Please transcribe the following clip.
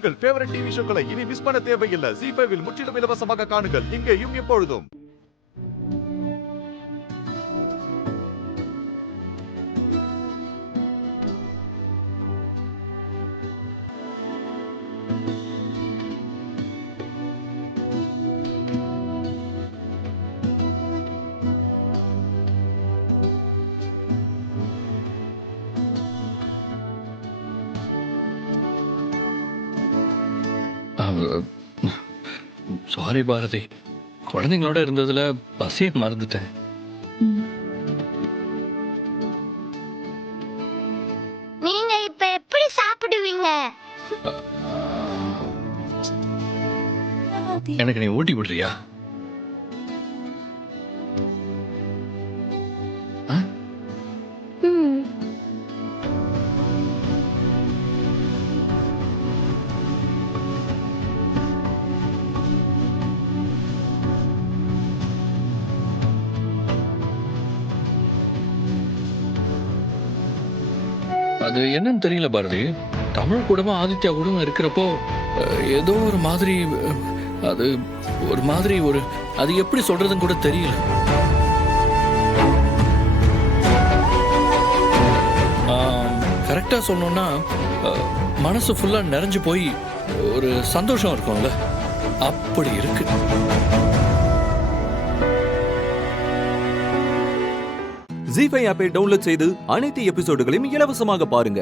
உங்கள் favourite TV ஷோக்களை இனி miss பண்ண தேவையில்லை. ஜீ5 இல் முற்றிலும் இலவசமாக காணுங்கள். இங்கேயும் எப்பொழுதும். சாரி பாரதி, குழந்தைங்களோட இருந்ததுல பசியை மறந்துட்டேன். நீங்க இப்ப எப்படி சாப்பிடுவீங்க? எனக்கு நீ ஊட்டி விடுறியா? அது என்னன்னு தெரியல பாரதி. தமிழ் கூடமா ஆதித்யா கூடமா இருக்கிறப்போ ஏதோ ஒரு மாதிரி, அது ஒரு மாதிரி, அது எப்படி சொல்றதுன்னு கூட தெரியல. கரெக்டா சொல்லணும்னா மனசு ஃபுல்லா நிறைஞ்சு போய் ஒரு சந்தோஷம் இருக்கும்ல, அப்படி இருக்கு. ஜீ5 ஆப்பை டவுன்லோட் செய்து அனைத்து எபிசோடுகளையும் இலவசமாக பாருங்க.